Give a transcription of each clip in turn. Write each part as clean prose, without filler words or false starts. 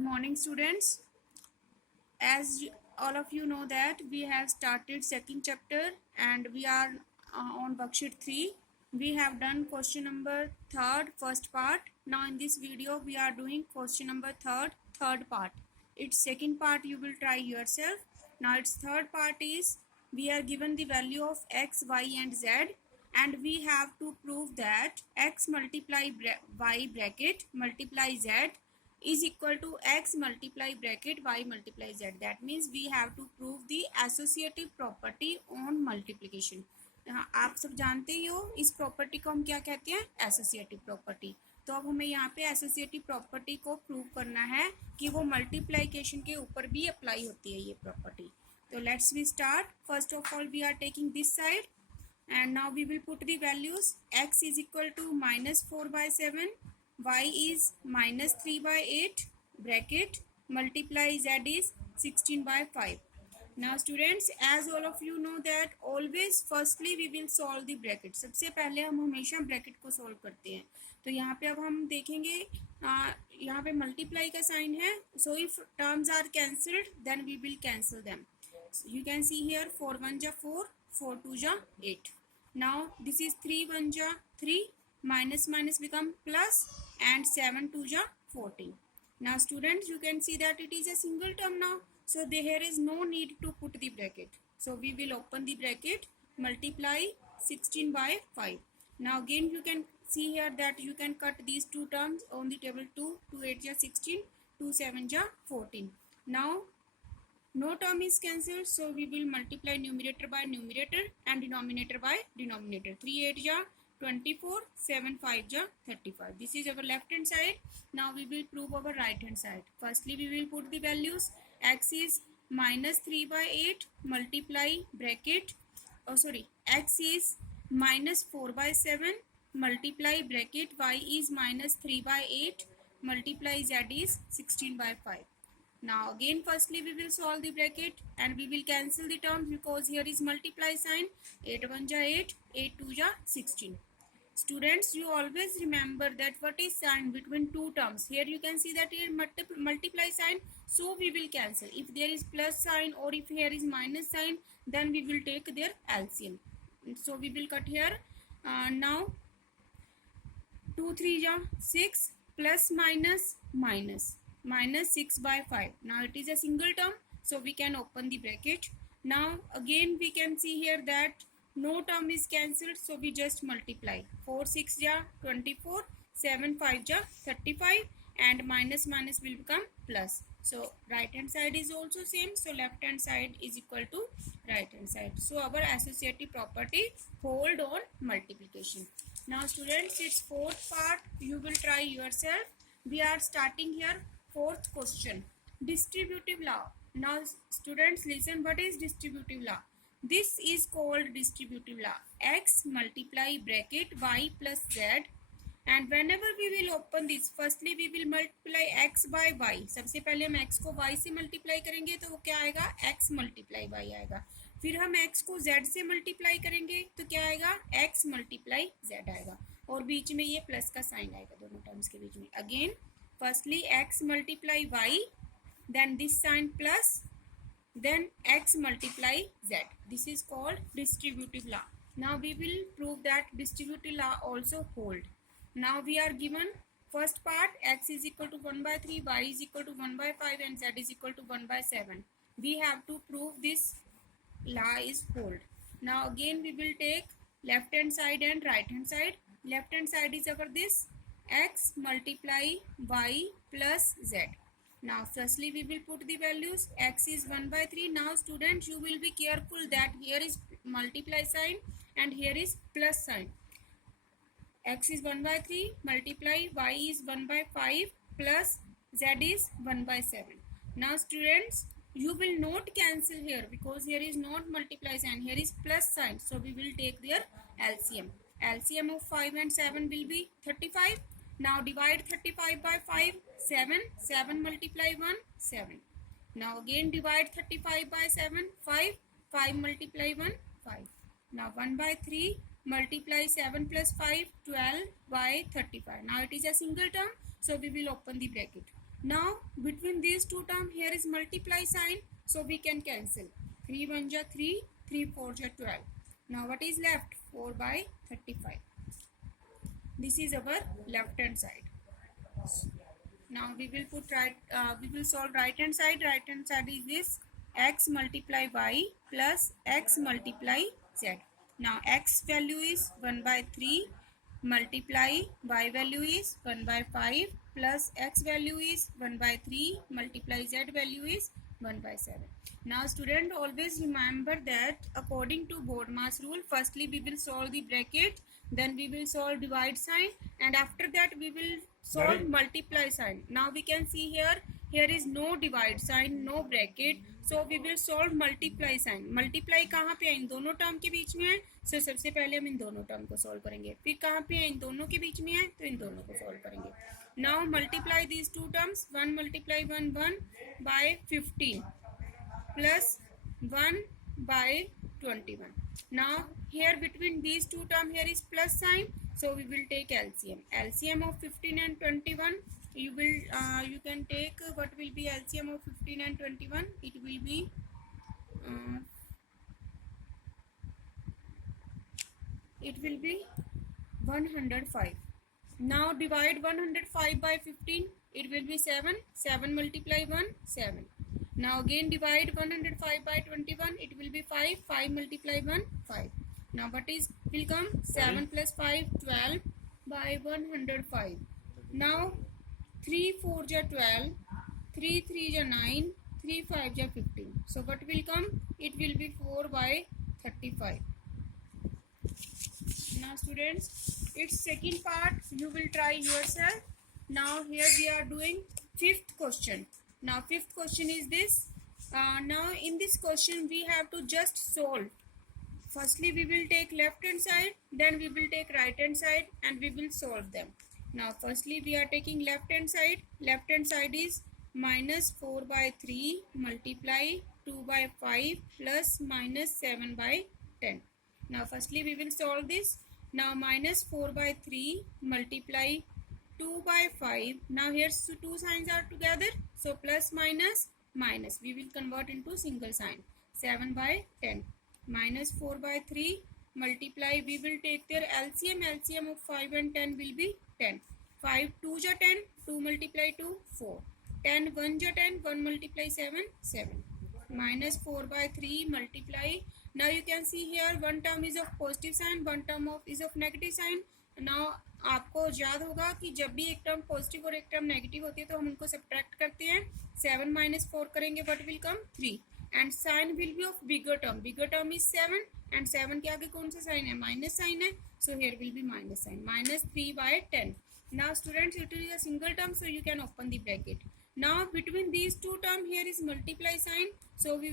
morning, students. As all of you know that we have started second chapter and we are on worksheet 3. We have done question number third first part. Now in this video we are doing question number third part. Its second part you will try yourself. Now its third part is we are given the value of x, y and z, and we have to prove that x multiply y bracket multiply z is equal to x multiply bracket y multiply z. That means we have to prove the associative property on multiplication. आप सब जानते ही हो इस property को हम क्या कहते हैं, एसोसिएटिव प्रॉपर्टी. तो अब हमें यहाँ पे एसोसिएटिव प्रॉपर्टी को प्रूव करना है कि वो मल्टीप्लाइकेशन के ऊपर भी अप्लाई होती है ये प्रॉपर्टी. तो let's we start. First of all we are taking this side and now we will put the values. X is equal to minus 4 by 7, y is minus 3 by 8 bracket multiply z is 16 by 5. Now students, as all of you know that always firstly we will solve the bracket. सबसे पहले हम हमेशा bracket को solve करते हैं. तो यहाँ पे अब हम देखेंगे यहाँ पे multiply का sign है. So if terms are cancelled then we will cancel them. So you can see here 4 1 ja 4, 4 2 ja 8. Now this is 3 1 ja 3, minus minus become plus, and 7 2 ja 14. Now students, you can see that it is a single term now, so here is no need to put the bracket. So we will open the bracket, multiply 16 by 5. Now again you can see here that you can cut these two terms on the table. 2 2 8 ja 16, 2 7 ja 14. Now no term is cancelled, so we will multiply numerator by numerator and denominator by denominator. 3 8 ja 24, 7 5 ja 35. This is our left hand side. Now we will prove our right hand side. Firstly we will put the values. X is minus 3 by 8 multiply bracket, x is minus 4 by 7 multiply bracket, y is minus 3 by 8 multiply z is 16 by 5. Now again firstly we will solve the bracket and we will cancel the terms because here is multiply sign. 8 1 ja 8, 8 2 ja 16. Students, you always remember that what is sign between two terms. Here you can see that here multiply sign, so we will cancel. If there is plus sign or if here is minus sign, then we will take their LCM. So we will cut here. Now 2 3 ja 6 plus minus minus. Minus 6 by 5. Now it is a single term, so we can open the bracket. Now again we can see here that no term is cancelled, so we just multiply. 4 6 ja 24, 7 5 ja 35, and minus minus will become plus. So right hand side is also same, so left hand side is equal to right hand side. So our associative property hold on multiplication. Now students, its fourth part you will try yourself. We are starting here fourth question, distributive law. Now students listen, what is distributive law? This is called distributive law. X multiply bracket y plus z, and whenever we will open this, firstly we will multiply x by y. सबसे पहले हम x को y से multiply करेंगे तो वो क्या आएगा, x multiply y आएगा. फिर हम x को z से multiply करेंगे तो क्या आएगा, x multiply z आएगा, और बीच में ये प्लस का साइन आएगा दोनों टर्म्स के बीच में. Again firstly x multiply y, then this sign plus, then x multiply z. This is called distributive law. Now we will prove that distributive law also hold. Now we are given first part, x is equal to 1 by 3, y is equal to 1 by 5 and z is equal to 1 by 7. We have to prove this law is hold. Now again we will take left hand side and right hand side. Left hand side is our this x multiply y plus z. Now firstly we will put the values. X is 1 by 3. Now students, you will be careful that here is multiply sign and here is plus sign. X is 1 by 3 multiply y is 1 by 5 plus z is 1 by 7. Now students, you will not cancel here because here is not multiply sign, here is plus sign, so we will take their LCM. LCM of 5 and 7 will be 35. Now divide 35 by 5, 7, 7 multiply 1, 7. Now again divide 35 by 7, 5, 5 multiply 1, 5. Now 1 by 3 multiply 7 plus 5, 12 by 35. Now it is a single term, so we will open the bracket. Now between these two terms here is multiply sign, so we can cancel. 3 1 ja 3, 3 4 ja 12. Now what is left? 4 by 35. This is our left hand side. Now we will put we will solve right hand side. Right hand side is this: x multiply y plus x multiply z. Now x value is 1 by 3 multiply y value is 1 by 5 plus x value is 1 by 3 multiply z value is 1 by 7. Now student, always remember that according to BODMAS rule, firstly we will solve the bracket, then we will solve divide sign, and after that we will solve multiply sign. Now we can see here is no divide sign, no bracket, so we will solve multiply sign. multiply कहाँ पे है? इन दोनों term के बीच में है, so सबसे पहले हम इन दोनों टर्म को सॉल्व करेंगे. फिर कहाँ पे है? इन दोनों के बीच में है, तो इन दोनों को सॉल्व करेंगे. Now multiply these two terms. 1 multiply 1 by 15 plus 1 by 21. Now here between these two terms here is plus sign, so we will take LCM. LCM of 15 and 21. You can take what will be LCM of 15 and 21. It will be 105. Now divide 105 by 15. It will be 7. 7 multiply 1, 7. Now again divide 105 by 21. It will be 5. 5 multiply 1, 5. Now what is will come? 7 plus 5, 12 by 105. Now 3 4 ja 12, 3 3 ja 9, 3 5 ja 15. So what will come? It will be 4 by 35. Now students, its second part you will try yourself. Now here we are doing fifth question. Now fifth question is this. Now in this question we have to just solve. Firstly we will take left hand side, then we will take right hand side, and we will solve them. Now firstly we are taking left hand side. Left hand side is minus 4 by 3 multiply 2 by 5 plus minus 7 by 10. Now firstly we will solve this. Now minus 4 by 3 multiply 2 by 5. Now here two signs are together, so plus minus minus. We will convert into single sign. 7 by 10. Minus 4 by 3 multiply. We will take their LCM. LCM of 5 and 10 will be 10. 5 2 ja 10. 2 multiply 2, 4. 10 1 ja 10. 1 multiply 7, 7. Minus 4 by 3 multiply. Now you can see here one term is of positive sign, one term of is of negative sign. Now आपको याद होगा कि जब भी एक term positive और एक term negative होती है तो हम उनको सब्ट्रैक्ट करते हैं. 7 minus 4 करेंगे, what will come? 3. And sign will be of bigger term. Bigger term is 7 and 7 के आगे कौन सा साइन है? माइनस साइन है, so here will be minus sign. Minus 3 by 10. Now students, it is a single term, so you can open the bracket. Now between these two term here is multiply sign, so we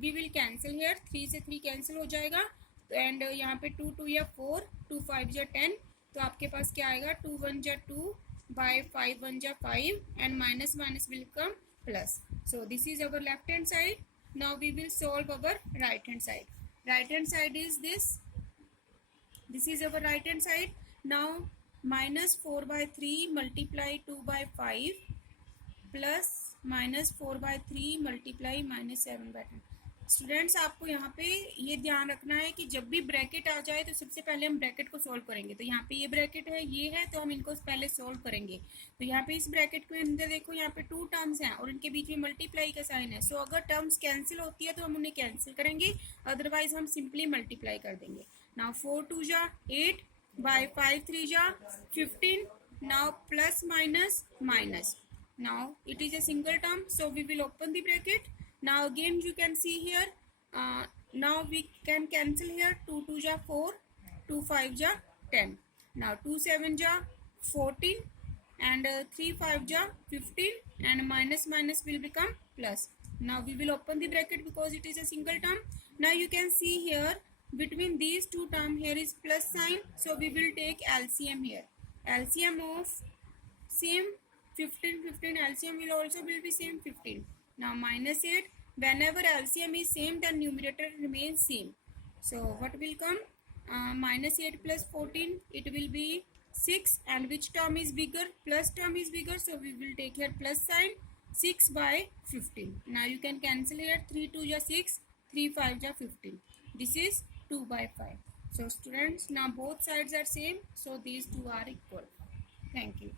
will cancel here. 3 से 3 cancel हो जाएगा, and यहाँ पे 2 2 या 4, 2 5 या 10, तो आपके पास क्या आएगा? 2 1 जा 2 by 5 1 जा 5, and minus minus will come plus. So this is our left hand side. Now we will solve our right hand side. Right hand side is this. This is our right hand side. Now minus 4 by 3 multiply 2 by 5 plus minus 4 by 3 multiply minus 7 by 10. Students आपको यहाँ पे ये ध्यान रखना है कि जब भी ब्रैकेट आ जाए तो सबसे पहले हम ब्रैकेट को सॉल्व करेंगे. तो यहाँ पे ये ब्रैकेट है, ये है, तो हम इनको पहले सॉल्व करेंगे. तो यहाँ पे इस ब्रैकेट के अंदर देखो, यहाँ पे 2 टर्म्स हैं और इनके बीच में मल्टीप्लाई का साइन है. सो अगर टर्म्स कैंसिल होती है तो हम उन्हें कैंसिल करेंगे, अदरवाइज हम सिंपली मल्टीप्लाई कर देंगे. नाउ 4 2 जा 8 by 5 3 जा 15. Now plus minus minus. Now it is a single term, so we will open the bracket. Now again you can see here, now we can cancel here. 2 2 ja 4, 2 5 ja 10. Now 2 7 ja 14, and 3 5 ja 15, and minus minus will become plus. Now we will open the bracket because it is a single term. Now you can see here between these two terms here is plus sign, so we will take LCM here. LCM of same 15 15, LCM will also be same 15. Now minus 8, whenever LCM is same then numerator remains same. So what will come? Minus 8 plus 14, it will be 6, and which term is bigger? Plus term is bigger, so we will take here plus sign. 6 by 15. Now you can cancel here. 3 2 ja 6, 3 5 ja 15. This is 2 by 5. So students, now both sides are same, so these two are equal. Thank you.